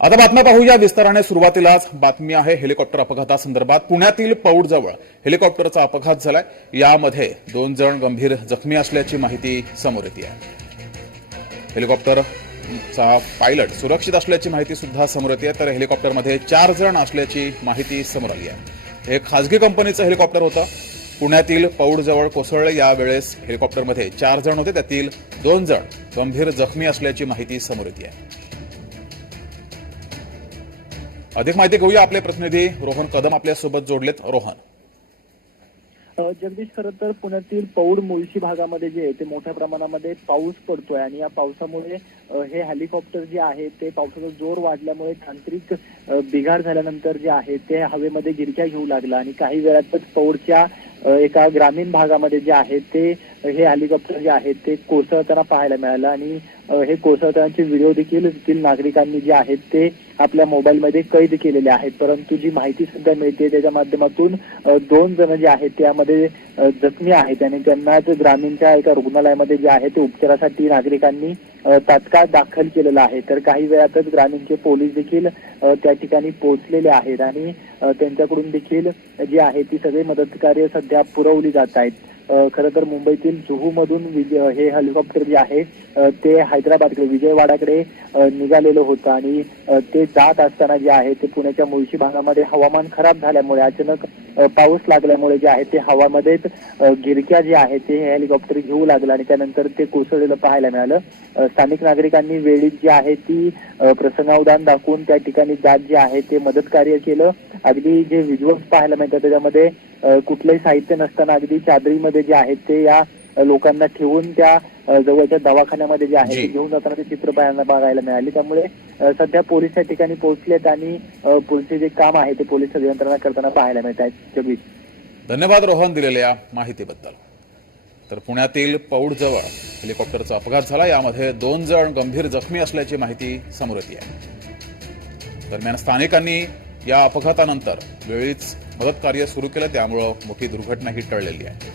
आता बातम्या पाहूया. विस्ताराने सुरुवातीलाच बातमी आहे हेलिकॉप्टर अपघातासंदर्भात. पुण्यातील पौडजवळ हेलिकॉप्टरचा अपघात झालाय. यामध्ये दोन जण गंभीर जखमी असल्याची माहिती समोर येते आहे. हेलिकॉप्टरचा पायलट सुरक्षित असल्याची माहिती सुद्धा समोर येते तर हेलिकॉप्टरमध्ये चार जण असल्याची माहिती समोर आली आहे. हे खासगी कंपनीचं हेलिकॉप्टर होतं. पुण्यातील पौडजवळ कोसळलं. यावेळेस हेलिकॉप्टरमध्ये चार जण होते. त्यातील दोन जण गंभीर जखमी असल्याची माहिती समोर येते आहे. अधिक माहिती घेऊया आपले प्रतिनिधी. रोहन कदम आपल्यासोबत जोडलेत. रोहन. जगदीश खरं तर पुण्यातील पौड मुळशी भागामध्ये जे आहे ते मोठ्या प्रमाणामध्ये पाऊस पडतोय आणि या पावसामुळे हे हेलिकॉप्टर जे आहे ते पावसाचा जोर वाढल्यामुळे तांत्रिक बिघाड झाल्यानंतर जे आहे ते हवेमध्ये गिरक्या घेऊ लागला आणि काही वेळातच पौडच्या एका ग्रामीण भागामध्ये जे आहे ते हे हेलिकॉप्टर जे आहेत ते कोसळताना पाहायला मिळालं आणि हे कोसळतानाचे व्हिडिओ देखील तेथील नागरिकांनी जे आहेत ते आपल्या मोबाईलमध्ये कैद केलेले आहेत. परंतु जी माहिती सुद्धा मिळते त्याच्या माध्यमातून दोन जण जे आहेत त्यामध्ये जखमी आहेत आणि त्यांना ग्रामीणच्या एका रुग्णालयामध्ये जे आहे ते उपचारासाठी नागरिकांनी तात्काळ दाखल केलेलं आहे. तर काही वेळातच ग्रामीणचे पोलीस देखील त्या ठिकाणी पोहोचलेले आहेत आणि त्यांच्याकडून देखील जी आहे ती सगळी मदत कार्य सध्या पुरवली जात आहेत. खरं तर मुंबईतील जुहू मधून हे हेलिकॉप्टर जे आहे ते हैदराबादकडे विजयवाडाकडे निघालेलं होतं. आणि ते जात असताना जे आहे ते पुण्याच्या मुळशी भागामध्ये हवामान खराब झाल्यामुळे अचानक पाऊस लागल्यामुळे जे आहे ते हवामध्येच गिरक्या जे आहे ते हेलिकॉप्टर घेऊ लागलं आणि त्यानंतर ते कोसळलेलं पाहायला मिळालं. स्थानिक नागरिकांनी वेळीच जी आहे ती प्रसंगावधान दाखवून त्या ठिकाणी जात जे आहे ते मदत कार्य केलं. अगदी जे व्हिज्युअल्स पाहायला मिळतात त्याच्यामध्ये कुठलंही साहित्य नसताना अगदी चादरीमध्ये जे आहेत ते या लोकांना ठेवून त्या जवळच्या दवाखान्यामध्ये जे आहे. ते घेऊन जाताना ते चित्र बघायला मिळाली. त्यामुळे सध्या पोलीस त्या ठिकाणी पोहोचलेत आणि पोलीसचे जे काम आहे ते पोलीस यंत्रणा करताना पाहायला मिळत आहेत. जगदीश. धन्यवाद रोहन दिलेल्या माहितीबद्दल. तर पुण्यातील पौडजवळ हेलिकॉप्टरचा अपघात झाला. यामध्ये दोन जण गंभीर जखमी असल्याची माहिती समोर येते आहे. दरम्यान स्थानिकांनी या अपघातानंतर वेळीच मदत कार्य सुरू केलं. त्यामुळं मोठी दुर्घटना ही टळलेली आहे.